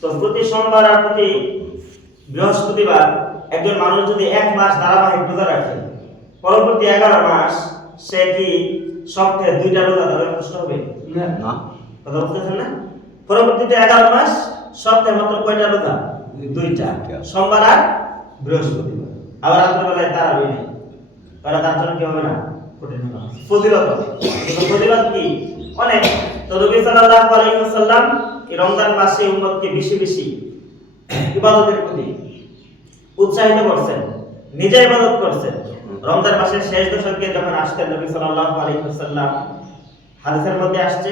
তো প্রতি সোমবার আর প্রতি বৃহস্পতিবার একজন মানুষ যদি 1 মাস ধারাবাহিক রোজা রাখে, পরবর্তী 11 মাস সে কি সপ্তাহে 2টা রোজা ধরে কষ্ট হবে না? কথা বুঝতেছেন না? পরবর্তীতে 11 মাস সপ্তাহে মাত্র কয়টা রোজা? 2টা, সোমবার আর বৃহস্পতিবার। আবার রাতের বেলায় তারাবি নেই, তারা তার জন্য কি হবে না? কঠিন হবে, ফজিলত হবে। ফজিলত কি? অনেক। তো নবী সাল্লাল্লাহু আলাইহি ওয়াসাল্লাম এই রমজান মাসে উম্মতকে বেশি বেশি ইবাদতের প্রতি উৎসাহিত করছেন, নিজে ইবাদত করছেন। রমজান মাসের শেষ দশকে যখন আসতেন নবী সাল্লাল্লাহু আলাইহি ওয়াসাল্লাম, হাদিসের মধ্যে আসছে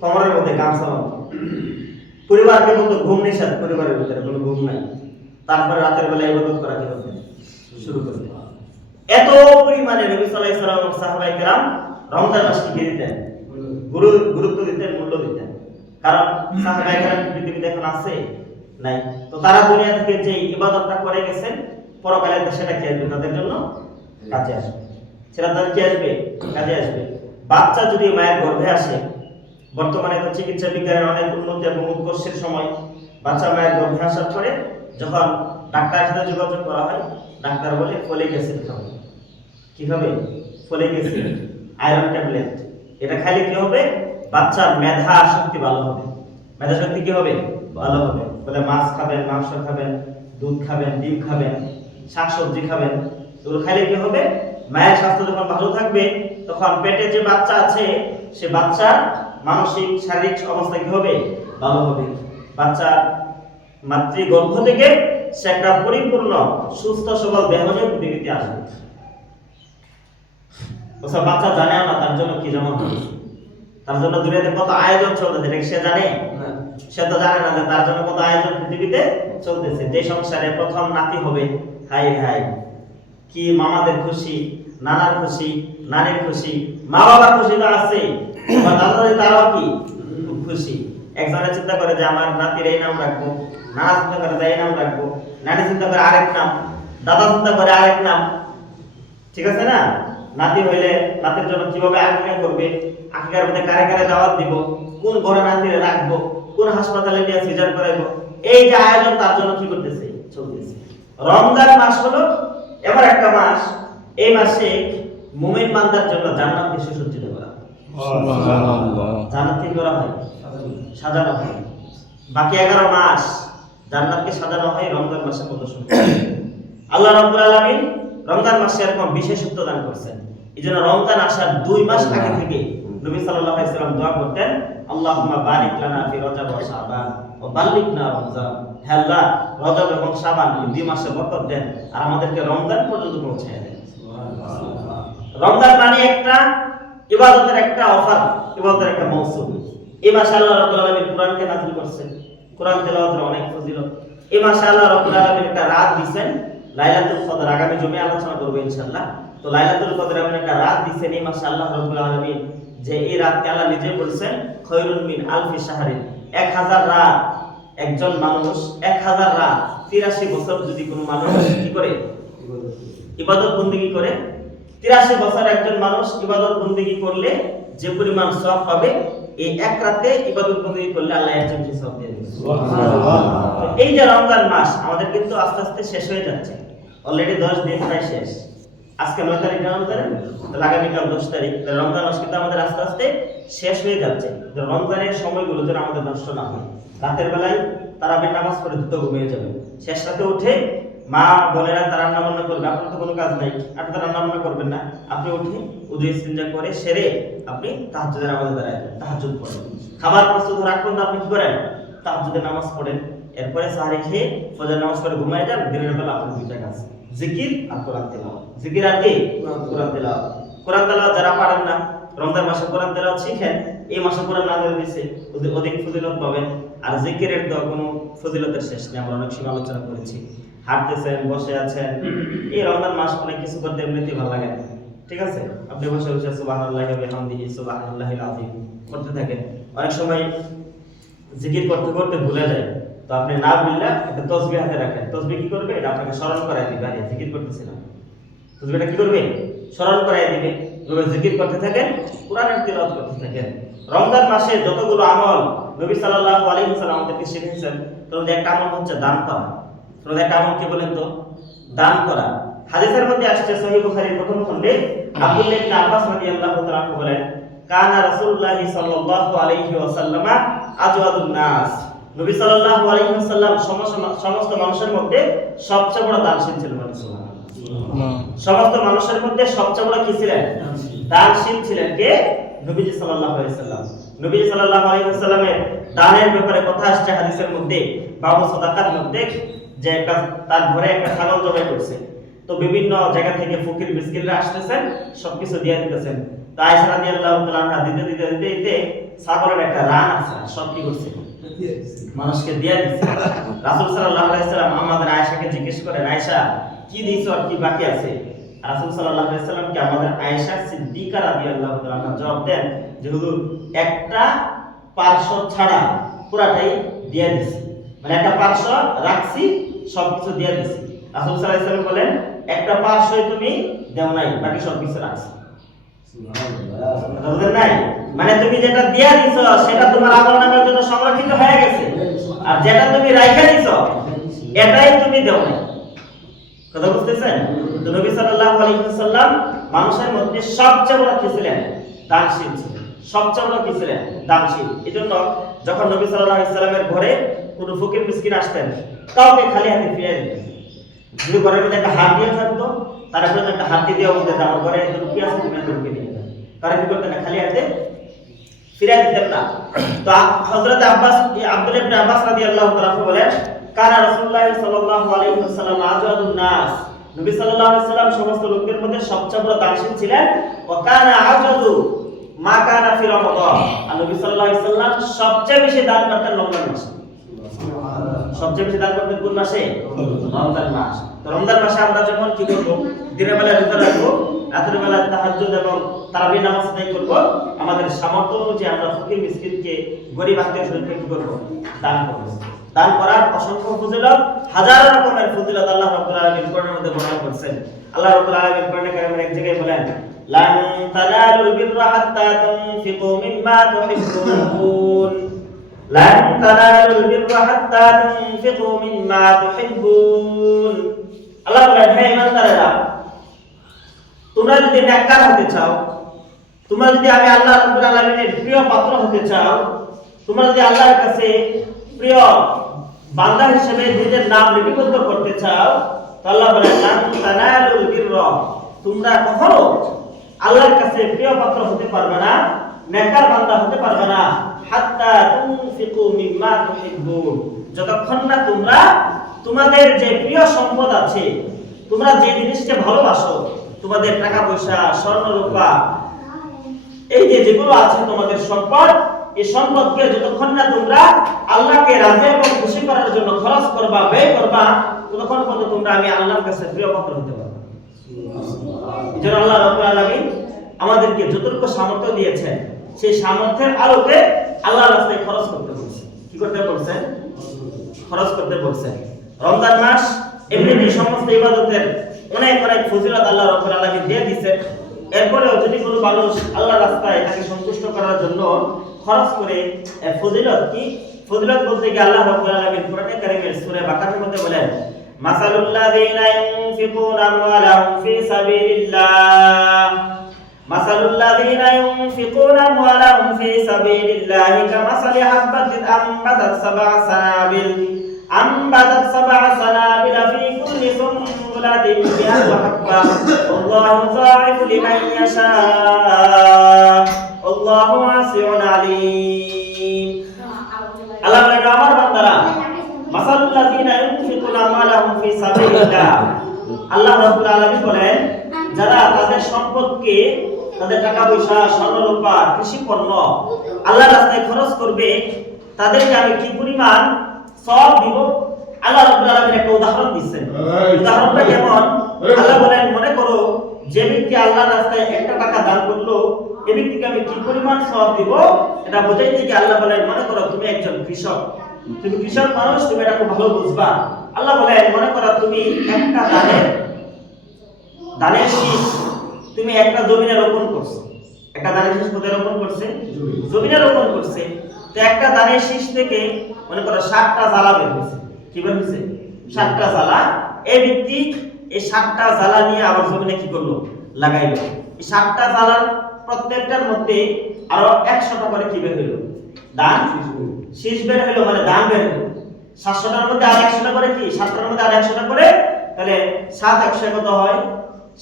কোমরের মধ্যে গামছা বাঁধা, পরিবারকে বলতো ঘুম নিষেধ, পরিবারের ভিতরে কোনো ঘুম নাই। তারপরে রাতের বেলা ইবাদত করা কি করতেন? শুরু করতেন। এত পরিমাণে নবী সাল্লাল্লাহু আলাইহি ওয়াসাল্লাম এবং সাহাবায়ে কেরাম রমজান মাসকে কি দিতেন? গুরুত্ব দিতেন, মূল্য দিতেন। কারণ সাহাবায়ে কেরাম পৃথিবীতে এখন আছে নাই, তো তারা দুনিয়া থেকে যে ইবাদতটা করে গেছেন, পরকালে সেটা কি আসবে তাদের জন্য? কাজে আসবে। সেটা তাদের কি আসবে? কাজে আসবে। বাচ্চা যদি মায়ের গর্ভে আসে, বর্তমানে তো চিকিৎসা বিজ্ঞানের অনেক উন্নতি এবং উৎকর্ষের সময়, বাচ্চা মায়ের গর্ভে আসার পরে যখন ডাক্তারের সাথে যোগাযোগ করা হয়, ডাক্তার বলে ফলিক অ্যাসিড খাবে। কি হবে? Folic acid, iron tablet. এটা খাইলে কি হবে? বাচ্চার মেধা শক্তি ভালো হবে। মেধা শক্তি কি হবে? ভালো হবে। বলে মাছ খাবেন, মাংস খাবেন, দুধ খাবেন, ডিম খাবেন, শাকসবজি খাবেন। এগুলো খাইলে কি হবে? মায়ের স্বাস্থ্য যখন ভালো থাকবে, তখন পেটে যে বাচ্চা আছে সে বাচ্চার মানসিক শারীরিক অবস্থা কি হবে? ভালো হবে। বাচ্চা মাতৃগর্ভ থেকে সে একটা পরিপূর্ণ সুস্থ সবল দেহ নিয়ে পৃথিবীতে আসবে। ওসব বাচ্চা জানেও না তার জন্য কি জমা হচ্ছে, তার জন্য দুনিয়াতে কত আয়োজন চলতেছে এটা সে জানে না। সে তো জানে না যে তার জন্য কত আয়োজন পৃথিবীতে চলতেছে। যে সংসারে প্রথম নাতি হবে, হাই হাই কি মামাদের খুশি, নানার খুশি, নানির খুশি, মা বাবার খুশি তো আছে, বা দাদাদের তারাও কি খুব খুশি। একজনে চিন্তা করে যে আমার নাতির এই নাম রাখবো, নানা চিন্তা করে যে এই নাম রাখবো, নানি চিন্তা করে আরেক নাম, দাদা চিন্তা করে আরেক নাম। ঠিক আছে না? নাতি হইলে নাতির জন্য কিভাবে আকিকা করবে, আকিকার মধ্যে কারে কারে দাওয়াত দিব, কোন ঘরে নাতিরে রাখবো, কোন হাসপাতালে নিয়ে সিজার করাইবো, এই যে আয়োজন তার জন্য কি করতেছে? চলতেছে। রমজান মাস হলো এবার একটা মাস, এই মাসে মুমিন বান্দার জন্য জান্নাতকে সুসজ্জিত করা হয়। সুবহানাল্লাহ। জান্নাত কি করা হয়? সাজানো হয়। বাকি 11 মাস জান্নাতকে সাজানো হয় রমজান মাসে প্রদর্শন করে। আল্লাহ রাব্বুল আলামিন রমজান মাসে এরকম বিশেষত্ব দান করেছেন। এইজন্য রমজান আসার 2 মাস আগে থেকে নবী সাল্লাল্লাহু আলাইহি ওয়াসাল্লাম দোয়া করতেন, আল্লাহুম্মা বারিক লানা ফি রজব ওয়া শাবান ওয়া বাল্লিগনা রমজান। হে আল্লাহ, রজব এবং শাবান এই 2 মাসে বরকত দেন আর আমাদেরকে রমজান পর্যন্ত পৌঁছায় দেন। সুবহানাল্লাহ। রমজান মানে একটা ইবাদতের একটা অফার, ইবাদতের একটা মৌসুম। এই মাসে আল্লাহ রাব্বুল আলামিন কোরআনকে নাযিল করেছেন। কোরআন তেলাওয়াতের অনেক ফজিলত। এই মাসে আল্লাহ রাব্বুল আলামিন একটা রাত দিবেন, লাইলাতুল কদর। আগামী জুমায় আলোচনা করব ইনশাআল্লাহ। তো লাইলাতুল কদর এমন একটা রাত দিবেন এই মাসে আল্লাহ রাব্বুল আলামিন, যে এই রাতকে আল্লাহ নিজে বলেছেন খায়রুন মিন আলফি শাহরিন। 1000 রাত, একজন মানুষ 1000 রাত 83 বছর যদি কোনো মানুষ কি করে? ইবাদত বন্দেগী করে, 83 বছর একজন মানুষ ইবাদত বন্দেগী করলে যে পরিমাণ সওয়াব পাবে, এই এক রাতে ইবাদত বন্দেগী করলে আল্লাহ এর চেয়ে সওয়াব দিয়ে দিবেন। সুবহানাল্লাহ। এই যে রমজান মাস আমাদের কিন্তু আস্তে আস্তে শেষ হয়ে যাচ্ছে। অলরেডি 10 দিন প্রায় শেষ। আজকে 9 তারিখ না? তাহলে আগামীকাল 10 তারিখ। রমজান মাস কিন্তু আমাদের আস্তে আস্তে শেষ হয়ে যাচ্ছে। রমজানের সময়গুলো যেন আমাদের নষ্ট না হয়। রাতের বেলায় তারাবির নামাজ পড়ে দ্রুত ঘুমিয়ে যাবে। শেষ রাতে উঠে মা বোনেরা তারা রান্না বান্না করবে, আপনার তো কোনো কাজ নাই, আপনি তো রান্না বান্না করবেন না। আপনি উঠে উযু ইস্তিনজা করে সেরে আপনি তাহাজ্জুদের নামাজে দাঁড়াবেন, তাহাজ্জুদ পড়েন। খাবার প্রস্তুত রাখ পর্যন্ত আপনি কি করেন? তাহাজ্জুদের নামাজ পড়েন। এরপরে সাহরি খেয়ে ফজর নামাজ পড়ে ঘুমিয়ে যান। দিনের বেলা আপনার 2টা কাজ, জিকির আর কোরআন তেলাওয়াত। জিকির আর কি? কোরআন তেলাওয়াত। কোরআন তেলাওয়াত যারা পারেন না, রমজান মাসে কোরআন তেলাওয়াত শিখেন। এই মাসে কোরআন নাযিল হয়েছে, অধিক ফজিলত পাবেন। আর জিকিরের তো কোনো ফজিলতের শেষ নেই, আমরা অনেক সময় আলোচনা করেছি। হাঁটতেছেন, বসে আছেন, এই রমজান মাস অনেক কিছু করতে এমনিতেই ভালো লাগে না। ঠিক আছে? আপনি বসে বসে সুবহানাল্লাহি ওয়া বিহামদিহি সুবহানাল্লাহিল আযীম করতে থাকেন। অনেক সময় জিকির করতে করতে ভুলে যায়, তো আপনি না ভুললে একটা তাসবিহ হাতে রাখেন। তাসবিহ কি করবে? এটা আপনাকে স্মরণ করায় দিবে, আরে জিকির করতেছিলাম। তাসবিহটা কি করবে? স্মরণ করায় দিবে। তবে জিকির করতে থাকেন, কোরআনের তিলাওয়াত করতে থাকেন। রমজান মাসে যতগুলো আমল নবী সাল্লাল্লাহু আলাইহি ওয়াসাল্লাম আমাদেরকে শিখিয়েছেন তার মধ্যে একটা আমল হচ্ছে দান করা। তার মধ্যে একটা আমল কি বলেন তো? দান করা। হাদিসের মধ্যে আসছে সহিহ বুখারীর প্রথম খণ্ডে আব্দুল্লাহ ইবনে আব্বাস রাদিয়াল্লাহু তাআলা আনহু বলেন, কানা রাসূলুল্লাহ সাল্লাল্লাহু আলাইহি ওয়াসাল্লাম আজওয়াদুন নাস। নবী সাল্লাল্লাহু আলাইহি ওয়াসাল্লাম সমস্ত মানুষের মধ্যে সবচেয়ে বড় দানশীল ছিলেন। সমস্ত মানুষের মধ্যে সবচেয়ে বড় কি ছিলেন? দানশীল ছিলেন কে? নবীজি সাল্লাল্লাহু আলাইহি ওয়াসাল্লাম। নবীজি সাল্লাল্লাহু আলাইহি ওয়াসাল্লামের দানের ব্যাপারে কথা আসছে হাদিসের মধ্যে, বাবু সাদাকার মধ্যে, যে একটা তার ঘরে একটা ছাগল জবাই করছে। তো বিভিন্ন জায়গা থেকে ফকির মিসকিনরা আসতেছেন, সবকিছু দিয়ে দিতেছেন। তো আয়েশা রাদিয়াল্লাহু তাআলা আনহা দিতে দিতে দিতে দিতে ছাগলের একটা রান আছে, সব কি করছে? মানুষকে দিয়ে দিচ্ছে। রাসূল সাল্লাল্লাহু আলাইহি ওয়াসাল্লাম আমাদের আয়েশাকে জিজ্ঞেস করেন, আয়েশা কি দিয়েছো আর কি বাকি আছে? রাসূল সাল্লাল্লাহু আলাইহি ওয়াসাল্লাম কি আমাদের আয়েশা সিদ্দিকা রাদিয়াল্লাহু তাআলা আনহা জবাব দেন যে হুজুর একটা পার্শ্ব ছাড়া পুরাটাই দিয়ে দিছি, মানে একটা পার্শ্ব রাখছি, সবকিছু দিয়ে দিছি। রাসূল সাল্লাল্লাহু আলাইহি ওয়াসাল্লাম বলেন একটা পার্শ্বই তুমি দেও নাই, বাকি সবকিছু রাখছি। সুবহানাল্লাহ। বুঝেন নাই? মানে তুমি যেটা দিয়ে দিছো সেটা তোমার আমলনামার জন্য সংরক্ষিত হয়ে গেছে, আর যেটা তুমি রাইখা দিছো এটাই তুমি দেও নাই। কথা বুঝতেছেন? তো নবী সাল্লাল্লাহু আলাইহি ওয়াসাল্লাম মানুষের মধ্যে সবচেয়ে বড় কি ছিলেন? দানশীল ছিলেন। সবচেয়ে বড় কি ছিলেন? দানশীল। এজন্য যখন নবী সাল্লাল্লাহু আলাইহি ওয়াসাল্লামের ঘরে কোনো ফকির মিসকিন আসতেন, কাউকে খালি হাতে ফিরিয়ে দিতেন। যদি ঘরের মধ্যে একটা হাত দিয়ে থাকতো, তারপরে একটা হাত দিয়ে বলতেন আমার ঘরে রুটি আছে, তুমি রুটি নিয়ে যাও। তারা কি করতেন? খালি হাতে ফিরিয়ে দিতেন না। তো হযরত আব্দুল্লাহ ইবনে আব্বাস রাদিয়াল্লাহু তাআলা বলেন, কানা রাসূলুল্লাহ সাল্লাল্লাহু আলাইহি ওয়াসাল্লাম আজওয়াদুন নাস। নবী সাল্লাল্লাহু আলাইহি ওয়াসাল্লাম সমস্ত লোকদের মধ্যে সবচেয়ে বড় দানশীল ছিলেন। ওয়া কানা আজওয়াদু মা কানা ফি রমাদান। আর নবী সাল্লাল্লাহু আলাইহি ওয়াসাল্লাম সবচেয়ে বেশি দান করতেন রমজান মাসে। সবচেয়ে বেশি দান করতেন কোন মাসে? রমজান মাস। তো রমজান মাসে আমরা যখন কি করব? দিনের বেলা রোজা রাখবো, রাতের বেলা তাহাজ্জুদ এবং তারাবির নামাজ আদায় করব। আমাদের সামর্থ্য অনুযায়ী আমরা ফকির মিসকিনকে, গরিব আত্মীয়-স্বজনকে কি করব? দান করব। দান করার অসংখ্য ফজিলত, হাজার রকমের ফজিলত আল্লাহ রাব্বুল আলামিন কোরআনের মধ্যে বর্ণনা করেছেন। আল্লাহ রাব্বুল আলামিন কোরআনে কারিমের এক জায়গায় বলেন, লান তানালুল বিররা হাত্তা তুনফিকু মিম্মা তুহিব্বুন। লান তানালুল বিররা হাত্তা তুনফিকু মিম্মা তুহিব্বুন। আল্লাহ বলেন, হে ঈমানদারেরা, তোমরা যদি নেককার হতে চাও, তোমরা যদি আমি আল্লাহ রাব্বুল আলামিনের প্রিয় পাত্র হতে চাও, তোমরা যদি আল্লাহর কাছে প্রিয় বান্দা হিসেবে নিজের নাম লিপিবদ্ধ করতে চাও, তো আল্লাহ বলেন, লান তানালুল বিররা, তোমরা কখনো আল্লাহর কাছে প্রিয় পাত্র হতে পারবে না, নেককার বান্দা হতে পারবে না, হাত্তা তুনফিকু মিম্মা তুহিব্বুন, যতক্ষণ না তোমরা তোমাদের যে প্রিয় সম্পদ আছে, তোমরা যে জিনিসকে ভালোবাসো, তোমাদের টাকা পয়সা, স্বর্ণ রূপা, এই যে যেগুলো আছে তোমাদের সম্পদ, এই সম্পদকে যতক্ষণ না তোমরা আল্লাহকে রাজি এবং খুশি করার জন্য খরচ করবা, ব্যয় করবা, ততক্ষণ পর্যন্ত তোমরা আমি আল্লাহর কাছে প্রিয় পাত্র হতে পারবে। এজন্য আল্লাহ রাব্বুল আলামিন আমাদেরকে যতটুকু সামর্থ্য দিয়েছেন, সেই সামর্থ্যের আলোকে আল্লাহর রাস্তায় খরচ করতে বলছেন। কি করতে বলছেন? খরচ করতে বলছেন। রমজান মাস এমনি সমস্ত ইবাদতের অনেক অনেক ফজিলত আল্লাহ রাব্বুল আলামিন দিয়ে দিয়েছেন। এরপরেও যদি কোনো মানুষ আল্লাহর রাস্তায় তাকে সন্তুষ্ট করার জন্য খরচ করে, ফজিলত কি? ফজিলত বলতে গিয়ে আল্লাহ রাব্বুল আলামিন কোরআনে কারীমের সূরা বাকারার মধ্যে বলেন, মাসালুল লাযিনা ইউনফিকুনা আমওয়ালাহুম ফি সাবিলিল্লাহ, মাসালুল লাযিনা ইউনফিকুনা আমওয়ালাহুম ফি সাবিলিল্লাহ কামাসালি হাববাতিন أنبتت سبع سنابل في كل سنبلة مئة حبة والله يضاعف لمن يشاء والله واسع عليم। আল্লাহ বলেন, আমার বান্দারা, মাসালুল লাযিনা ইউনফিকুনা আমওয়ালাহুম ফি সাবিলিল্লাহ, আল্লাহ রাব্বুল আলামিন বলেন, যারা তাদের সম্পদকে, তাদের টাকা পয়সা, স্বর্ণ রূপা, কৃষি পণ্য আল্লাহর রাস্তায় খরচ করবে, তাদেরকে আমি কি পরিমাণ সওয়াব দিব। আল্লাহ রাব্বুল আলামিন একটা উদাহরণ দিচ্ছেন। উদাহরণটা কেমন? আল্লাহ বলেন, মনে করো যে ব্যক্তি আল্লাহর রাস্তায় 1 টাকা দান করলো, এই ব্যক্তিকে আমি কি পরিমাণ সওয়াব দিব, এটা বোঝাইতে গিয়ে আল্লাহ বলেন, মনে করো তুমি একজন কৃষক, তুমি কৃষক মানুষ, তুমি এটা খুব ভালো বুঝবা। আল্লাহ বলেন, মনে করো তুমি একটা ধানের শীষ তুমি একটা জমিনে রোপণ করছো, একটা ধানের শীষ কোথায় রোপণ করছে? জমিনে রোপণ করছে। তো একটা দানের শীষ থেকে মনে করো 7টা জ্বালা বের হয়েছে। কি বের হয়েছে? 7টা জ্বালা। এই ব্যক্তি এই 7টা জ্বালা নিয়ে আবার জমিনে কি করলো? লাগাইলো। এই 7টা জ্বালার প্রত্যেকটার মধ্যে আরো 100টা করে কি বের হইলো? দান শীষ বের হইলো, মানে দান বের হইলো। 700টার মধ্যে আর 100টা করে কি? 7টার মধ্যে আর 100টা করে, তাহলে 7 100 কত হয়?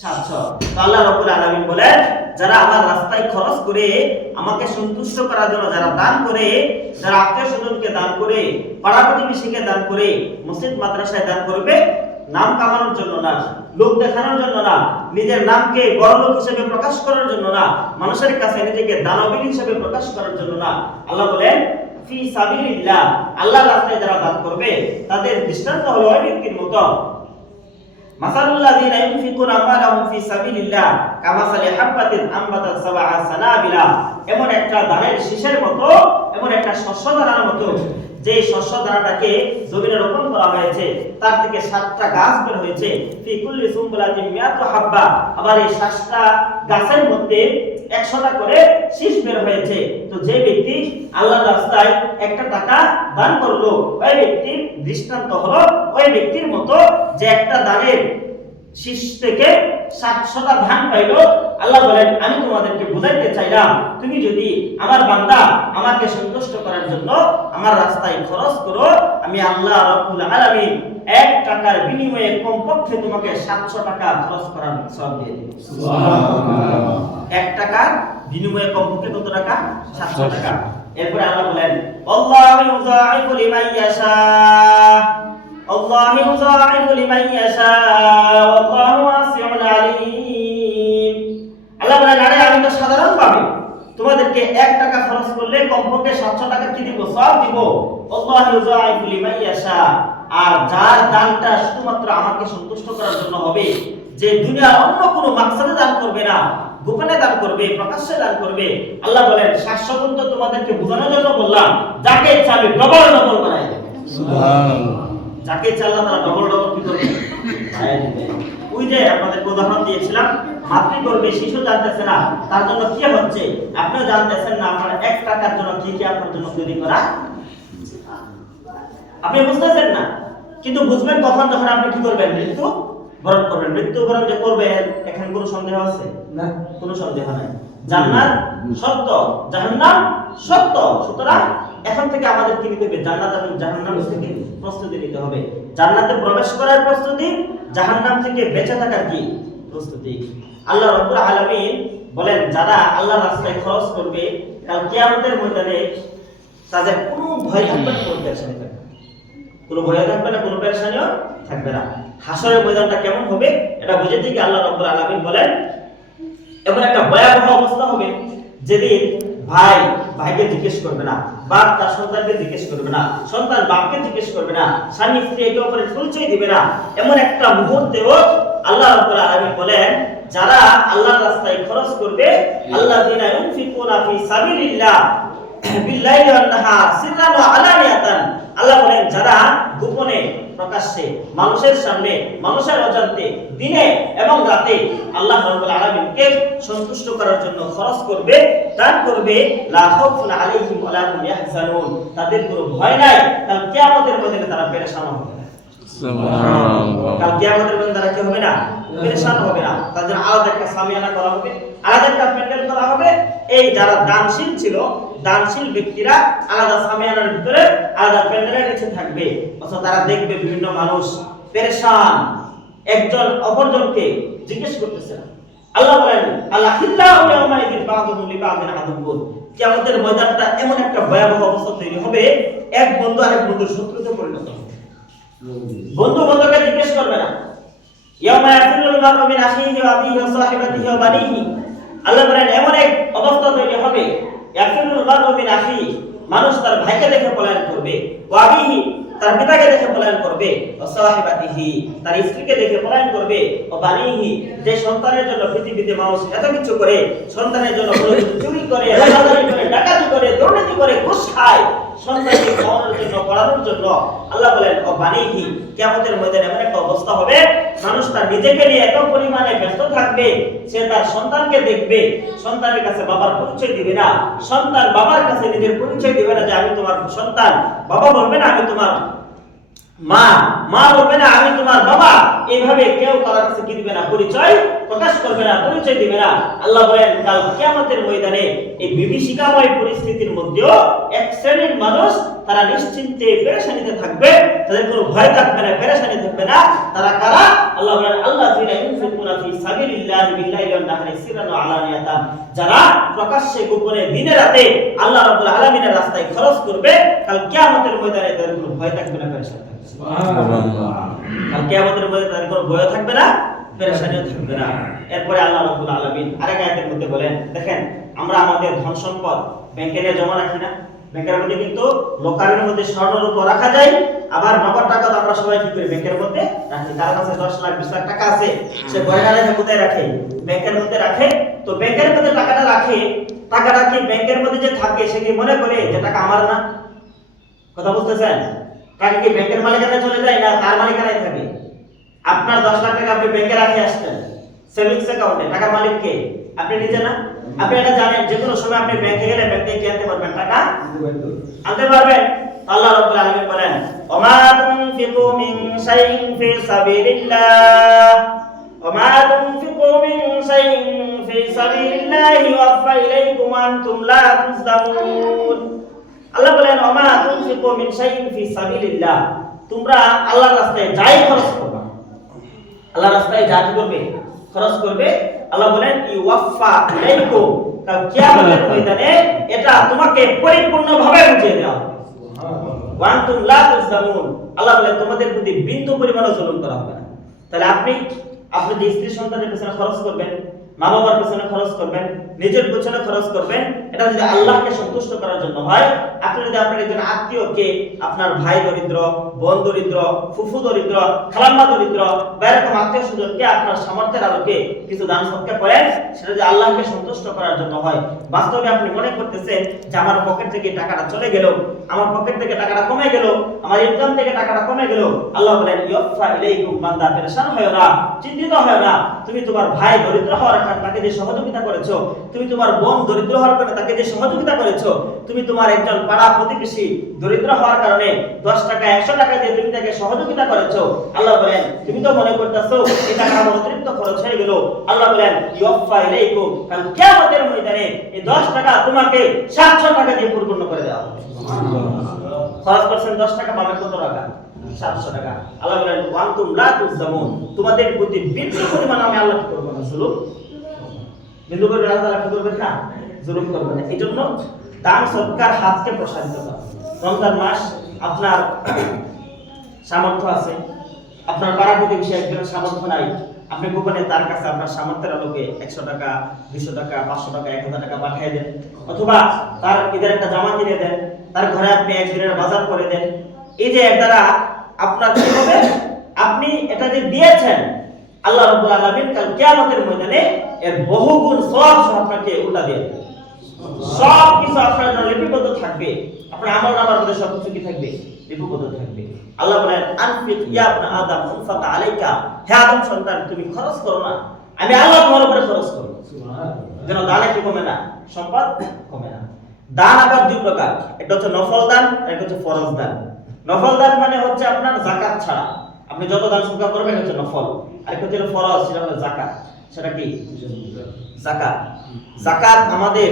700। তো আল্লাহ রাব্বুল আলামিন বলেন, যারা আমার রাস্তায় খরচ করে আমাকে সন্তুষ্ট করার জন্য যারা দান করে, যারা আত্মীয়-স্বজনকে দান করে, পাড়া প্রতিবেশীকে দান করে, মসজিদ মাদ্রাসায় দান করবে, নাম কামানোর জন্য না, লোক দেখানোর জন্য না, নিজের নামকে বড় লোক হিসেবে প্রকাশ করার জন্য না, মানুষের কাছে নিজেকে দানবীর হিসেবে প্রকাশ করার জন্য না, আল্লাহ বলেন ফি সাবিলিল্লাহ, আল্লাহর রাস্তায় যারা দান করবে তাদের দৃষ্টান্ত হলো ওই ব্যক্তির মতো। মাসালুল্লাযিনা ইউনফিকুনা আমওয়ালাহুম ফি সাবিলিল্লাহ কামাসালি হাববাতিন আমবাতাত সাবআ সানাবিলা, এমন একটা দানের শীষের মতো, এমন একটা শস্য দানার মতো, যে শস্য দানাটাকে জমিনে রোপণ করা হয়েছে, তার থেকে 7টা গাছ বের হয়েছে। ফি কুল্লি সুমবুলাতিন মিয়াতু হাব্বা, আবার এই 7টা গাছের মধ্যে 100টা করে শীষ বের হয়েছে। তো যে ব্যক্তি আল্লাহর রাস্তায় 1 টাকা দান করলো, ওই ব্যক্তির দৃষ্টান্ত হলো ওই ব্যক্তির মতো যে একটা দানের শীষ থেকে 700টা ধান পাইলো। আল্লাহ বলেন, আমি তোমাদেরকে বুঝাইতে চাইলাম, তুমি যদি আমার বান্দা আমাকে সন্তুষ্ট করার জন্য আমার রাস্তায় খরচ করো, আমি আল্লাহ রাব্বুল আলামিন 1 টাকার বিনিময়ে কমপক্ষে তোমাকে 700 টাকা খরচ করার সওয়াব দিয়ে দেব। সুবহানাল্লাহ। 1 টাকার বিনিময়ে কমপক্ষে কত টাকা? 700 টাকা। এরপরে আল্লাহ বলেন, আল্লাহু ইউযাইফু লিমান ইয়াশা, আল্লাহু ইউযাইফু লিমান ইয়াশা ওয়াল্লাহু ওয়াসিউন আলীম। আল্লাহ বলেন, আরে আমি তো সাধারণভাবে তোমাদেরকে 1 টাকা খরচ করলে কমপক্ষে 700 টাকা কি দিব? সওয়াব দিব। আল্লাহু ইউযাইফু লিমান ইয়াশা, আর যার দানটা শুধুমাত্র আমাকে সন্তুষ্ট করার জন্য হবে, যে দুনিয়ার অন্য কোনো মাকসাদে দান করবে না, গোপনে দান করবে, প্রকাশ্যে দান করবে, আল্লাহ বলেন 700 গুণ তো তোমাদেরকে বোঝানোর জন্য বললাম, যাকে ইচ্ছা আমি ডবল ডবল বানাই দেব। সুবহানাল্লাহ। যাকে ইচ্ছা আল্লাহ তাআলা ডবল ডবল কি করবে? বানাই দিবে। ওই যে আপনাদের উদাহরণ দিয়েছিলাম, মাতৃগর্ভে শিশু জানতেছে না তার জন্য কি হচ্ছে, আপনিও জানতেছেন না আপনার 1 টাকার জন্য কি কি আপনার জন্য তৈরি করা, আপনি বুঝতেছেন না। কিন্তু বুঝবেন কখন? যখন আপনি কি করবেন? মৃত্যু বরণ করবেন। মৃত্যু বরণ যে করবেন, এখানে কোনো সন্দেহ আছে না? কোনো সন্দেহ নাই। জান্নাত সত্য, জাহান্নাম সত্য। সুতরাং এখন থেকে আমাদের কি নিতে হবে? জান্নাত এবং জাহান্নাম থেকে প্রস্তুতি নিতে হবে। জান্নাতে প্রবেশ করার প্রস্তুতি, জাহান্নাম থেকে বেঁচে থাকার কি প্রস্তুতি। আল্লাহ রাব্বুল আলামিন বলেন, যারা আল্লাহর রাস্তায় খরচ করবে, কাল কিয়ামতের ময়দানে তাদের কোনো ভয় থাকবে না, কোনো পেরেশানি থাকবে না, কোনো ভয় থাকবে না, কোনো পেরেশানিও থাকবে না। হাসরের ময়দানটা কেমন হবে এটা বুঝে থেকে আল্লাহ রাব্বুল আলামিন বলেন, এমন একটা ভয়াবহ অবস্থা হবে যেদিন ভাই ভাইকে জিজ্ঞেস করবে না, বাপ তার সন্তানকে জিজ্ঞেস করবে না, সন্তান বাপকে জিজ্ঞেস করবে না, স্বামী স্ত্রী একে অপরের পরিচয় দিবে না। এমন একটা মুহূর্তেও আল্লাহ রাব্বুল আলামিন বলেন, যারা আল্লাহর রাস্তায় খরচ করবে, আল্লাযিনা ইউনফিকুনা ফি সাবিলিল্লাহ বিল্লাইলি ওয়ান নাহার সিররান ওয়া আলানিয়াতান, আল্লাহ বলেন যারা গোপনে প্রকাশ্যে মানুষের সামনে মানুষের অজান্তে দিনে এবং রাতে আল্লাহ রাব্বুল আলামিনকে সন্তুষ্ট করার জন্য খরচ করবে, দান করবে, লা খাউফুন আলাইহিম ওয়া লা হুম ইয়াহজানুন, তাদের কোনো ভয় নাই, কাল কিয়ামতের ময়দানে তারা পেরেশান হবে না। সুবহানাল্লাহ। কাল কিয়ামতের ময়দানে তারা কি হবে না? পেরেশান হবে না। তাদের আলাদা একটা সামিয়ানা করা হবে, আলাদা একটা প্যান্ডেল করা হবে। এই যারা দানশীল ছিল, দানশীল ব্যক্তিরা আলাদা সামিয়ানার ভিতরে আলাদা প্যান্ডেলের নিচে থাকবে, অথচ তারা দেখবে বিভিন্ন মানুষ পেরেশান, একজন অপরজনকে জিজ্ঞেস করতেছে না। আল্লাহ বলেন, আল্লাহ হিল্লাহু ইয়াউমাইযিন বা'দুহুম লিবা'দিন আদুবুন, কিয়ামতের ময়দানটা এমন একটা ভয়াবহ অবস্থা তৈরি হবে, এক বন্ধু আরেক বন্ধুর শত্রুতে পরিণত হবে। বন্ধু বন্ধুকে জিজ্ঞেস করবে না। ইয়াউমা ইয়াফিরুল মার'উ মিন আখিহি ওয়া আবিহি ওয়া সাহিবাতিহি ওয়া বানিহি, আল্লাহ বলেন এমন এক অবস্থা তৈরি হবে, ইয়াফিরুল মার'উ মিন আখিহি, মানুষ তার ভাইকে দেখে পলায়ন করবে, ওয়া আবিহি, তার পিতাকে দেখে পলায়ন করবে, ওয়া সাহিবাতিহি, তার স্ত্রীকে দেখে পলায়ন করবে, ওয়া বানিহি, যে সন্তানের জন্য পৃথিবীতে মানুষ এত কিছু করে, সন্তানের জন্য চুরি করে, রাজাদারি করে, ডাকাতি করে, দুর্নীতি করে, ঘুষ খায়, সন্তানকে খাওয়ানোর জন্য পড়ানোর জন্য আল্লাহ বলেন ও বানিহি কিয়ামতের ময়দানে এমন একটা অবস্থা হবে মানুষ তার নিজেকে নিয়ে এত পরিমাণে ব্যস্ত থাকবে সে তার সন্তানকে দেখবে সন্তানের কাছে বাবার পরিচয় দিবে না সন্তান বাবার কাছে নিজের পরিচয় দিবে না যে আমি তোমার সন্তান বাবা বলবে না আমি তোমার মা মা বলবে না আমি তোমার বাবা এইভাবে কেউ কারোর কাছে কি দিবে না পরিচয় প্রকাশ করবে না পরিচয় দিবে না আল্লাহ বলেন কাল কিয়ামতের ময়দানে এই বিভীষিকাময় পরিস্থিতির মধ্যেও এক শ্রেণীর মানুষ তারা নিশ্চিন্তে পেরেশানিতে থাকবে তাদের কোনো ভয় থাকবে না পেরেশানি থাকবে না তারা কারা আল্লাহ বলেন আল্লাযীনা ইউনফিকুনা ফি সাবিলিল্লাহি বিল্লাইলি ওয়ান নাহারি সিররান ওয়া আলানিয়াতান যারা প্রকাশ্যে গোপনে দিনে রাতে আল্লাহ রাব্বুল আলামিনের রাস্তায় খরচ করবে কাল কিয়ামতের ময়দানে তাদের কোনো ভয় থাকবে না পেরেশানি থাকবে সুবহানাল্লাহ কাল কিয়ামতের ময়দানে তাদের কোনো ভয় থাকবে না পেরেশানিও থাকবে না এরপরে আল্লাহ রাব্বুল আলামিন আরেক আয়াতের মধ্যে বলেন দেখেন আমরা আমাদের ধন সম্পদ ব্যাংকে নিয়ে জমা রাখি না ব্যাংকের মধ্যে কিন্তু লোকারের মধ্যে স্বর্ণরূপ রাখা যায় আবার নগদ টাকা তো আমরা সবাই কি করি ব্যাংকের মধ্যে রাখি তার কাছে 10 লাখ 20 লাখ টাকা আছে সে গয়না রেখে কোথায় রাখে ব্যাংকের মধ্যে রাখে তো ব্যাংকের মধ্যে টাকাটা রাখে টাকাটা কি ব্যাংকের মধ্যে যে থাকে সে কি মনে করে যে টাকা আমার না কথা বুঝতেছেন টাকা কি ব্যাংকের মালিকানায় চলে যায় না তার মালিকানায় থাকে আপনার 10 লাখ টাকা আপনি ব্যাংকে রাখে আসছেন সেভিংস অ্যাকাউন্টে টাকার মালিক কে আপনি নিজে না আপনি এটা জানেন যে কোনো সময় আপনি ব্যাংকে গেলে ব্যাংক থেকে কি আনতে পারবেন টাকা আনতে পারবেন আল্লাহ রাব্বুল আলামিন বলেন ওমা তুনফিকু মিন শাইইন ফি সাবিলিল্লাহ ওমা তুনফিকু মিন শাইইন ফি সাবিলিল্লাহি ইউওয়াফা ইলাইকুম আনতুম লা তুযলামুন আল্লাহ বলেন ওমা তুনফিকু মিন শাইইন ফি সাবিলিল্লাহ তোমরা আল্লাহর রাস্তায় যাই খরচ করবে আল্লাহর রাস্তায় যা করবে খরচ করবে আল্লাহ বলেন ইউওয়াফা ইলাইকুম কাল কিয়ামতের ময়দানে এটা তোমাকে পরিপূর্ণভাবে বুঝিয়ে দেওয়া হবে ওয়া আনতুম লা তুযলামুন আল্লাহ বলেন তোমাদের প্রতি বিন্দু পরিমাণও জুলুম করা হবে না তাহলে আপনি যে স্ত্রী সন্তানের পেছনে খরচ করবেন মা বাবার পেছনে খরচ করবেন নিজের পেছনে খরচ করবেন এটা যদি আল্লাহকে সন্তুষ্ট করার জন্য হয় আপনি যদি আপনার একজন আত্মীয়কে আপনার ভাই দরিদ্র বোন দরিদ্র ফুফু দরিদ্র খালাম্মা দরিদ্র বা এরকম আত্মীয় স্বজনকে আপনার সামর্থ্যের আলোকে কিছু দান সৎকার করেন সেটা যদি আল্লাহকে সন্তুষ্ট করার জন্য হয় বাস্তবে আপনি মনে করতেছেন যে আমার পকেট থেকে টাকাটা চলে গেল আমার পকেট থেকে টাকাটা কমে গেল আমার ইনকাম থেকে টাকাটা কমে গেল আল্লাহ বলেন ইউফা ইলাইকুম বান্দা পেরেশান হয়ো না চিন্তিত হয়ো না তুমি তোমার ভাই দরিদ্র হওয়ার কারণে তাকে যে সহযোগিতা করেছো তুমি তোমার বোন দরিদ্র হওয়ার কারণে তাকে যে সহযোগিতা করেছো তুমি তোমার একজন পাড়া প্রতিবেশী দরিদ্র হওয়ার কারণে 10 টাকা 100 টাকা দিয়ে তুমি তাকে সহযোগিতা করেছো আল্লাহ বলেন তুমি তো মনে করতেছো এই টাকা আমার অতিরিক্ত খরচ হয়ে গেল আল্লাহ বলেন ইউফা ইলাইকুম কাল কিয়ামতের ময়দানে এই 10 টাকা তোমাকে 700 টাকা দিয়ে পরিপূর্ণ করে দেওয়া হবে সুবহানাল্লাহ খরচ করছেন 10 টাকা পাবেন কত টাকা 700 টাকা আল্লাহ বলেন ওয়া আনতুম লা তুযলামুন তোমাদের প্রতি বিন্দু পরিমাণ আমি আল্লাহ কি করব না জুলুম বিন্দু পরিমাণ আল্লাহ কি করবেন না জুলুম করবেন না এইজন্য দান সৎকার হাতকে প্রসারিত করা রমজান মাস আপনার সামর্থ্য আছে আপনার পাড়া প্রতিবেশী একজনের সামর্থ্য নাই আপনি গোপনে তার কাছে আপনার সামর্থ্যের আলোকে 100 টাকা 200 টাকা 500 টাকা 1000 টাকা পাঠিয়ে দেন অথবা তার ঈদের একটা জামা কিনে দেন তার ঘরে আপনি একদিনের বাজার করে দেন এই যে এর দ্বারা আপনার কি হবে আপনি এটা যে দিয়েছেন আল্লাহ রাব্বুল আলামিন কাল কিয়ামতের ময়দানে এর বহুগুণ সওয়াব আপনাকে উল্টা দিয়ে দেবে সব কিছু আপনার জন্য লিপিবদ্ধ থাকবে আপনার আমলনামার মধ্যে সব কিছু কি থাকবে লিপিবদ্ধ থাকবে আল্লাহ বলেন আনফিক ইয়া ইবনা আদম উনফাকা আলাইকা হে আদম সন্তান তুমি খরচ করো না আমি আল্লাহ তোমার উপরে খরচ করব সুবহানাল্লাহ যেন দানে কি কমে না সম্পদ কমে না দান আবার দুই প্রকার একটা হচ্ছে নফল দান আর একটা হচ্ছে ফরজ দান নফল দান মানে হচ্ছে আপনার যাকাত ছাড়া আপনি যত দান সদকা করবেন হচ্ছে নফল আর একটা হচ্ছে ফরজ সেটা হলো যাকাত সেটা কি যাকাত যাকাত আমাদের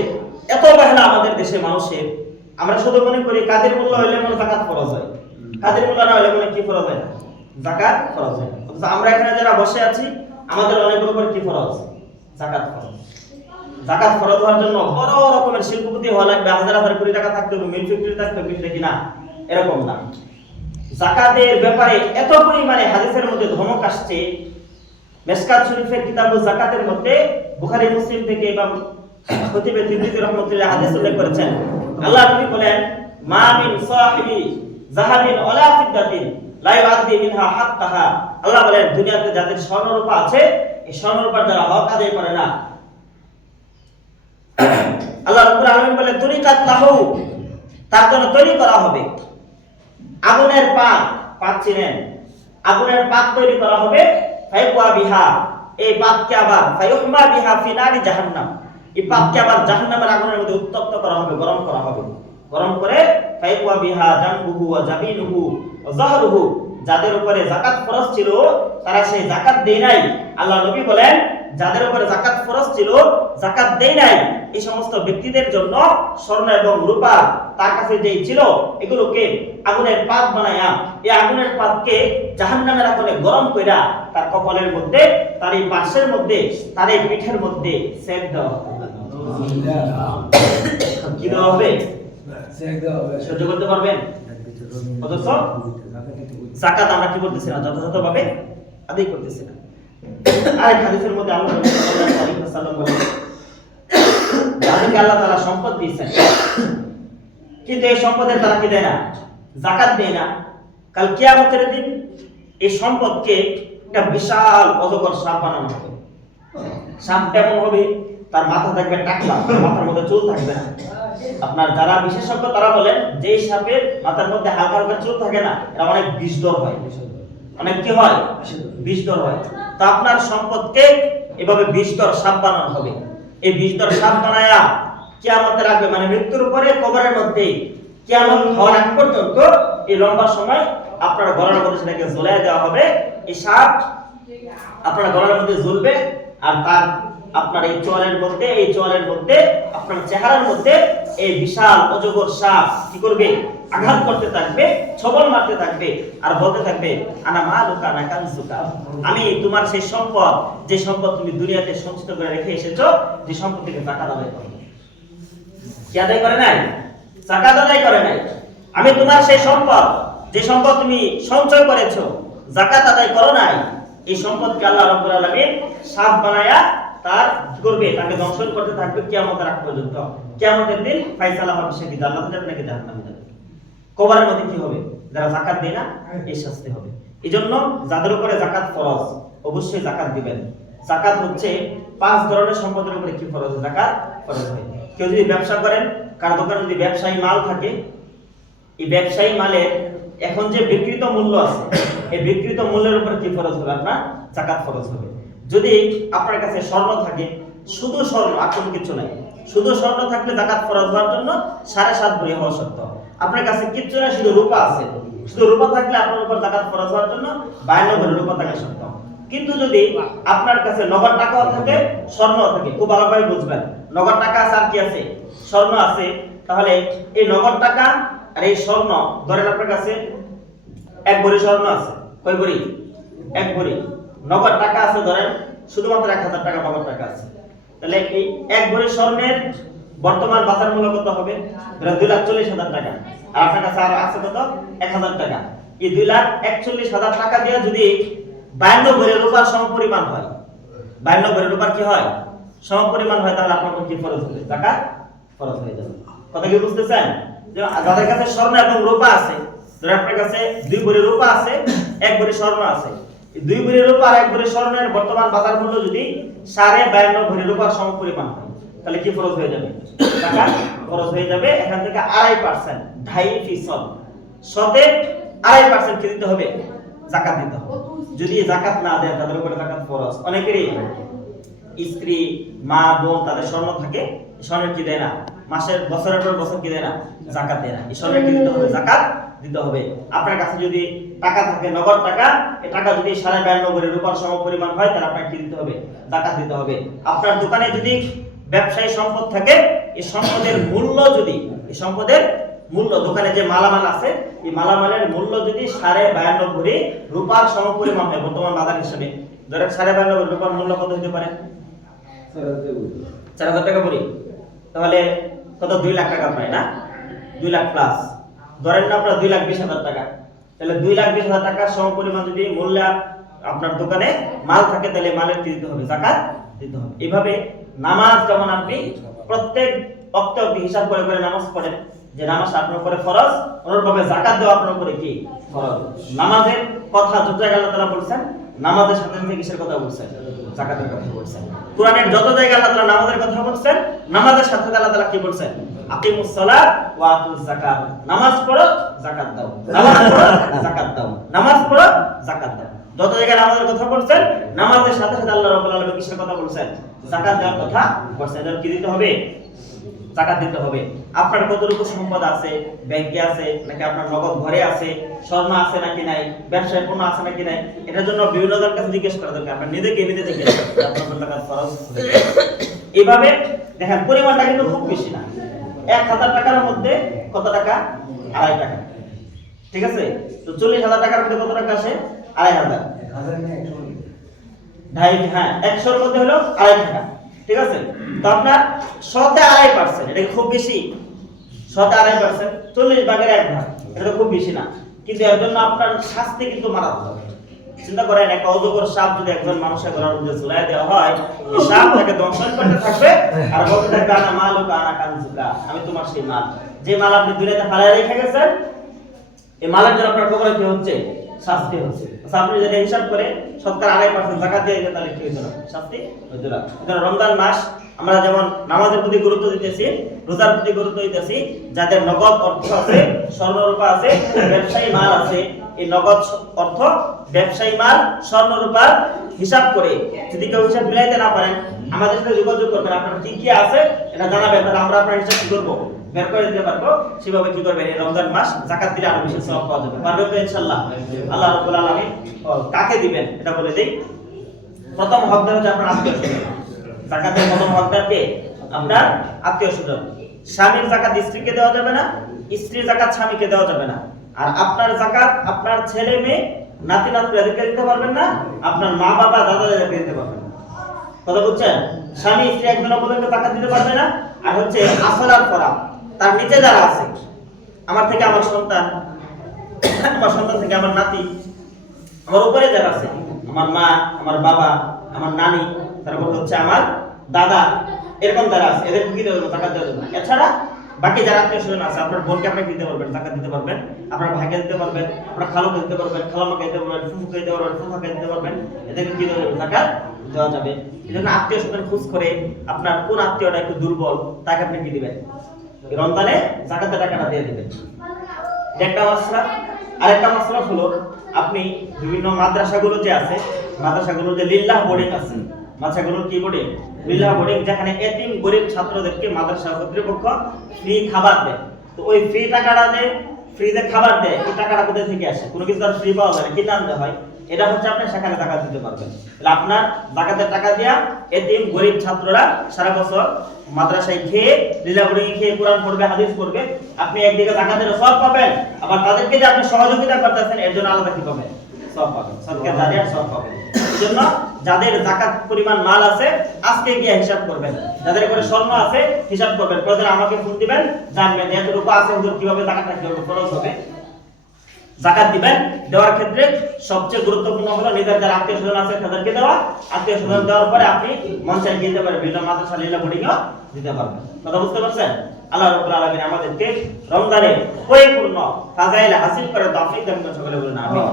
এত বেহলা আমাদের দেশে মানুষের আমরা শুধু মনে করি কাদের মূল্য হইলে মনে যাকাত ফরজ হয় কাদের মূল্য না হইলে মনে কি ফরজ হয় না যাকাত ফরজ হয় অথচ আমরা এখানে যারা বসে আছি আমাদের অনেকের উপর কি ফরজ যাকাত ফরজ যাকাত ফরজ হওয়ার জন্য বড় রকমের শিল্পপতি হওয়া লাগবে হাজার হাজার কোটি টাকা থাকতে হবে মিল ফ্যাক্টরি থাকতে হবে বিষয়টা কিনা এরকম না যাকাতের ব্যাপারে এত পরিমাণে হাদিসের মধ্যে ধমক আসছে মিশকাত শরীফের কিতাবুল যাকাতের মধ্যে বুখারী মুসলিম থেকে এবং খতিব তিরমিজি রাহমাতুল্লাহ হাদিস উল্লেখ করেছেন আল্লাহ নবী বলেন মা মিন সাহিবি যাহাবিন ওয়ালা ফিদ্দাতিন লা ইউআদ্দি মিনহা হাক্কাহা আল্লাহ বলেন দুনিয়াতে যাদের স্বর্ণরূপা আছে এই স্বর্ণরূপার যারা হক আদায় করে না আল্লাহ রাব্বুল আলামিন বলেন তুরিকাত লাহু তার জন্য তৈরি করা হবে আগুনের পাত। পাত চিনেন? আগুনের পাত তৈরি করা হবে। ফাইকুয়া বিহা, এই পাতকে আবার ফায়ুহমা বিহা ফি নারি জাহান্নাম, এই পাতকে আবার জাহান্নামের আগুনের মধ্যে উত্তপ্ত করা হবে, গরম করা হবে। গরম করে ফাইকুয়া বিহা জানবুহু ওয়া জাবিনুহু ওয়া যাহরুহু, যাদের উপরে যাকাত ফরজ ছিল তারা সেই যাকাত দেয় নাই। আল্লাহ নবী বলেন, যাদের উপরে যাকাত ফরজ ছিল যাকাত দেয় নাই, এই সমস্ত ব্যক্তিদের জন্য স্বর্ণ এবং রূপা তার কাছে যেই ছিল এগুলোকে আগুনের পাত বানায়া, এই আগুনের পাতকে জাহান্নামের আগুনে গরম কইরা তার কপালের মধ্যে, তার এই পাশের মধ্যে, তার এই পিঠের মধ্যে সেক দেওয়া হবে। কি দেওয়া হবে? সহ্য করতে পারবেন? অথচ যাকাত আমরা কি করতেছি না, যথাযথভাবে আদায় করতেছি না। আরেক হাদিসের মধ্যে আল্লাহ সাল্লাল্লাহু আলাইহি ওয়াসাল্লাম বলেন, যাদেরকে আল্লাহ তাআলা সম্পদ দিয়েছেন কিন্তু এই সম্পদের তারা কি দেয় না, যাকাত দেয় না, কাল কিয়ামতের দিন এই সম্পদকে একটা বিশাল অজগর সাপ বানানো হবে। সাপ কেমন হবে? তার মাথা থাকবে টাকলা, মাথার মধ্যে চুল থাকবে না। আপনার যারা বিশেষজ্ঞ তারা বলেন যে সাপের মাথার মধ্যে হালকা হালকা চুল থাকে না, এটা অনেক বিষধর হয়, অনেক কি হয়, বিষধর হয়। তো আপনার সম্পদকে এভাবে বিষধর সাপ বানানো হবে। এই বিষধর সাপ বানায়া কিয়ামতে রাখবে, মানে মৃত্যুর পরে কবরের মধ্যে কিয়ামত হওয়ার আগ পর্যন্ত এই লম্বা সময় আপনার গলার মধ্যে সেটাকে ঝুলিয়ে দেওয়া হবে। এই সাপ আপনার গলার মধ্যে ঝুলবে, আর তার আপনার এই চোয়ালের মধ্যে, এই চোয়ালের মধ্যে আপনার চেহারার মধ্যে এই বিশাল অজগর সাপ কি করবে, আঘাত করতে থাকবে, ছবল মারতে থাকবে, আর বলতে থাকবে আনা মালুকা না কানসুকা, আমি তোমার সেই সম্পদ, যে সম্পদ তুমি দুনিয়াতে সঞ্চিত করে রেখে এসেছো, যে সম্পদ থেকে যাকাত আদায় করো। কি আদায় করে নাই? যাকাত আদায় করে নাই। আমি তোমার সেই সম্পদ, যে সম্পদ তুমি সঞ্চয় করেছো, যাকাত আদায় করো নাই, এই সম্পদকে আল্লাহ রাব্বুল আলামিন সাপ বানায়া তার কি করবে, তাকে দংশন করতে থাকবে কিয়ামতের আগ পর্যন্ত। কিয়ামতের দিন ফয়সালা হবে, সে কি জান্নাতে যাবে নাকি জাহান্নামে যাবে। কবরের মধ্যে কি হবে? যারা যাকাত দেয় না এই শাস্তি হবে। এজন্য যাদের উপরে যাকাত ফরজ অবশ্যই যাকাত দিবেন। যাকাত হচ্ছে 5 ধরনের সম্পদের উপরে কি ফরজ, যাকাত ফরজ হয়। কেউ যদি ব্যবসা করেন, কার দোকানে যদি ব্যবসায়ী মাল থাকে, এই ব্যবসায়ী মালের এখন যে বিক্রিত মূল্য আছে, এই বিক্রিত মূল্যের উপরে কি ফরজ হবে, আপনার যাকাত ফরজ হবে। যদি আপনার কাছে স্বর্ণ থাকে, শুধু স্বর্ণ আর কোনো কিছু নাই, শুধু স্বর্ণ থাকলে যাকাত ফরজ হওয়ার জন্য 7.5 ভরি হওয়া শর্ত। আপনার কাছে কিচ্ছু না, শুধু রূপা আছে, শুধু রূপা থাকলে আপনার উপর যাকাত ফরজ হওয়ার জন্য 52 ভরি রূপা থাকা শর্ত। কিন্তু যদি আপনার কাছে নগদ টাকাও থাকে, স্বর্ণও থাকে, খুব ভালোভাবে বুঝবেন, নগদ টাকা আছে আর কি আছে, স্বর্ণ আছে, তাহলে এই নগদ টাকা আর এই স্বর্ণ, ধরেন আপনার কাছে 1 ভরি স্বর্ণ আছে, কয় ভরি? 1 ভরি। নগদ টাকা আছে ধরেন শুধুমাত্র 1000 টাকা নগদ টাকা আছে, তাহলে এই 1 ভরি স্বর্ণের বর্তমান বাজার মূল্য কত হবে? ধরেন 2,40,000 টাকা। আর আপনার কাছে আর আছে কত? 1000 টাকা। এই 2,41,000 টাকা দিয়ে যদি 52 ভরি রূপার সমপরিমাণ হয়, 52 ভরি রূপার কি হয়, সমপরিমাণ হয়, তাহলে আপনার উপর কি ফরজ হবে? যাকাত ফরজ হয়ে যাবে। কথা কি বুঝতেছেন? যে যাদের কাছে স্বর্ণ এবং রূপা আছে, ধরেন আপনার কাছে 2 ভরি রূপা আছে, 1 ভরি স্বর্ণ আছে, 2 ভরি রূপা আর 1 ভরি স্বর্ণের বর্তমান বাজার মূল্য যদি 52.5 ভরি রূপার সমপরিমাণ হয়, তাহলে কি ফরজ হয়ে যাবে? যাকাত ফরজ হয়ে যাবে। এখান থেকে 2.5%, 2.5%, শতে 2.5% কি দিতে হবে? যাকাত দিতে হবে। যদি যাকাত না দেয় তাদের উপরে যাকাত ফরজ। অনেকেরই স্ত্রী, মা, বোন তাদের স্বর্ণ থাকে, স্বর্ণের কি দেয় না, মাসের বছরের পর বছর কি দেয় না, যাকাত দেয় না, এই স্বর্ণের কি দিতে হবে? যাকাত দিতে হবে। আপনার কাছে যদি টাকা থাকে, নগদ টাকা, এই টাকা যদি 52.5 ভরি রূপার সমপরিমাণ হয়, তাহলে আপনাকে কি দিতে হবে? যাকাত দিতে হবে। আপনার দোকানে যদি ব্যবসায়ী সম্পদ থাকে, এই সম্পদের মূল্য যদি, এই সম্পদের মূল্য, দোকানে যে মালামাল আছে, এই মালামালের মূল্য যদি 52.5 ভরি রূপার সমপরিমাণ হয় বর্তমান বাজার হিসেবে, ধরেন 52.5 ভরি রূপার মূল্য কত হতে পারে? 4,000 টাকা ভরি। তাহলে কত? 2 লাখ টাকা পায় না? 2 লাখ প্লাস, ধরেন না আপনার 2,20,000 টাকা। তাহলে 2,20,000 টাকার সমপরিমাণ যদি মূল্য আপনার দোকানে মাল থাকে, তাহলে মালের কি দিতে হবে? যাকাত দিতে হবে। এইভাবে নামাজ যেমন আপনি প্রত্যেক ওয়াক্তে হিসাব করে করে নামাজ পড়েন, যে নামাজ আপনার উপরে ফরজ, অনুরূপভাবে যাকাত দেওয়া আপনার উপরে কি ফরজ। নামাজের কথা যত জায়গায় আল্লাহ তাআলা বলেছেন, নামাজের সাথে সাথে কিসের কথা বলছেন? যাকাতের কথা বলছেন। কোরআনের যত জায়গায় আল্লাহ তাআলা নামাজের কথা বলছেন, নামাজের সাথে আল্লাহ তাআলা কি বলছেন? আকিমুস সালাত ওয়া আতুজ যাকাত, নামাজ পড়ো যাকাত দাও, নামাজ পড়ো যাকাত দাও, নামাজ পড়ো যাকাত দাও। যত জায়গায় নামাজের কথা বলছেন, নামাজের সাথে সাথে আল্লাহ রাব্বুল আলামিন কিসের কথা বলছেন? যাকাত দেওয়ার কথা বলছেন। এর কি দিতে হবে? যাকাত দিতে হবে। আপনার কতটুকু সম্পদ আছে, ব্যাংকে আছে নাকি আপনার নগদ ঘরে আছে, স্বর্ণ আছে নাকি নাই, ব্যবসায় পণ্য আছে নাকি নাই, এটার জন্য বিভিন্ন জনের কাছে জিজ্ঞেস করা দরকার। আপনার নিজেকে নিজে জিজ্ঞেস করতে হবে আপনার যাকাত ফরজ। এইভাবে দেখেন পরিমাণটা কিন্তু খুব বেশি না। 1000 টাকার মধ্যে কত টাকা? 2.5 টাকা। ঠিক আছে? তো 40,000 টাকার মধ্যে কত টাকা আসে? 2.5 হ্যাঁ 100 এর মধ্যে হলো 2.5 টাকা। ঠিক আছে? তো আপনার 100 এ 2.5%, এটা খুব বেশি? 100 এ 2.5%, 40 ভাগের 1 ভাগ, এটা তো খুব বেশি না। কিন্তু এর জন্য আপনার শাস্তি কিন্তু মারাত্মক। চিন্তা করেন, একটা অজগর সাপ যদি একজন মানুষের গলার মধ্যে ঝুলাই দেওয়া হয়, এই সাপ তাকে দংশন করতে থাকবে আর বলতে থাকবে আনা মালুকা আনা কানজুকা, আমি তোমার সেই মাল। যে মাল আপনি দুনিয়াতে ফালায় রেখে গেছেন, এই মালের জন্য আপনার কবরে কি হচ্ছে? শাস্তি হচ্ছে। আচ্ছা, আপনি যদি হিসাব করে শতকরা 2.5% যাকাত দিয়ে দেন তাহলে কি হইতো না? শাস্তি হইতো না। কারণ রমজান মাস আমরা যেমন নামাজের প্রতি গুরুত্ব দিতেছি, রোজার প্রতি গুরুত্ব দিতেছি, যাদের নগদ অর্থ আছে, স্বর্ণরূপা আছে, ব্যবসায়ী মাল আছে, এই নগদ অর্থ, ব্যবসায়ী মাল, স্বর্ণরূপার হিসাব করে যদি কেউ হিসাব মিলাইতে না পারেন, আমাদের সাথে যোগাযোগ করবেন। আপনার কি কি আছে এটা জানাবেন, তাহলে আমরা আপনার হিসাব কি করবো? বের করে দিতে পারবো। সেভাবে কি করবেন? এই রমজান মাস যাকাত দিলে আরো বেশি সওয়াব পাওয়া যাবে। পারবেন তো ইনশাআল্লাহ? আল্লাহ রাব্বুল আলামিন কাকে দিবেন এটা বলে দেই। প্রথম হকদার হচ্ছে আপনার আত্মীয়স্বজন। যাকাতের প্রথম হকদার কে? আপনার আত্মীয়স্বজন। স্বামীর যাকাত স্ত্রীকে দেওয়া যাবে না, স্ত্রীর যাকাত স্বামীকে দেওয়া যাবে না। আর আপনার যাকাত আপনার ছেলে মেয়ে, নাতি নাতনিদেরকে দিতে পারবেন না, আপনার মা বাবা দাদা দাদিদেরকে দিতে পারবেন না। কথা বুঝছেন? স্বামী স্ত্রী একজন অপরজনকে যাকাত দিতে পারবে না। আর হচ্ছে আসল আর ফরা, তার নিচে যারা আছে, আমার থেকে আমার সন্তান, আমার সন্তান থেকে আমার নাতি, আমার উপরে যারা আছে, আমার মা, আমার বাবা, আমার নানি, তারপর হচ্ছে আমার দাদা, এরকম যারা আছে, এদের কি দেওয়া যাবে? যাকাত দেওয়া যাবে না। এছাড়া বাকি যারা আত্মীয়স্বজন আছে, আপনার বোনকে আপনি দিতে পারবেন, যাকাত দিতে পারবেন, আপনার ভাইকে দিতে পারবেন, আপনার খালুকে দিতে পারবেন, খালামাকে দিতে পারবেন, ফুফুকে দিতে পারবেন, ফুফাকে দিতে পারবেন, এদেরকে কি দেওয়া যাবে? যাকাত দেওয়া যাবে। এই জন্য আত্মীয়স্বজন খোঁজ করে আপনার কোন আত্মীয়টা একটু দুর্বল, তাকে আপনি কি দিবেন? রমজানে যাকাতের টাকাটা দিয়ে দিবেন। একটা মাসলা। আরেকটা মাসলা হলো, আপনি বিভিন্ন মাদ্রাসাগুলো যে আছে, মাদ্রাসাগুলো যে লিল্লাহ বোর্ডিং আছে, মাদ্রাসাগুলোর কি বোর্ডিং? লিল্লাহ বোর্ডিং, যেখানে এতিম গরিব ছাত্রদেরকে মাদ্রাসা কর্তৃপক্ষ ফ্রি খাবার দেয়। তো ওই ফ্রি টাকাটা যে ফ্রিতে খাবার দেয়, এই টাকাটা কোথা থেকে আসে? কোনো কিছু আর ফ্রি পাওয়া যায় না, কিনে আনতে হয়। এটা হচ্ছে আপনি সেখানে যাকাত দিতে পারবেন। তাহলে আপনার যাকাতের টাকা দিয়া এতিম গরিব ছাত্ররা সারা বছর মাদ্রাসায় খেয়ে, লিল্লাহ বোর্ডিং খেয়ে কোরআন পড়বে, হাদিস পড়বে, আপনি একদিকে যাকাতের সওয়াব পাবেন, আবার তাদেরকে যে আপনি সহযোগিতা করতেছেন এর জন্য আলাদা কি পাবেন? সওয়াব পাবেন, সদকা জারিয়ার সওয়াব পাবেন। এজন্য যাদের যাকাত পরিমাণ মাল আছে আজকে গিয়ে হিসাব করবেন, যাদের করে স্বর্ণ আছে হিসাব করবেন, প্রয়োজন আমাকে ফোন দিবেন, জানবেন এতটুকু আছে হুজুর, কিভাবে যাকাতটা কিভাবে খরচ হবে। যাকাত দিবেন, দেওয়ার ক্ষেত্রে সবচেয়ে গুরুত্বপূর্ণ হলো নিজের যারা আত্মীয়স্বজন আছে তাদেরকে দেওয়া। আত্মীয়স্বজন দেওয়ার পরে আপনি মন চাই দিতে পারবেন, বিভিন্ন মাদ্রাসা লিল্লাহ বোর্ডিংও দিতে পারবেন। কথা বুঝতে পারছেন? আল্লাহ রাব্বুল আলামিন আমাদেরকে রমজানের পরিপূর্ণ ফাজাইল হাসিল করে তৌফিক দান করুন। সকলে বলুন আমিন।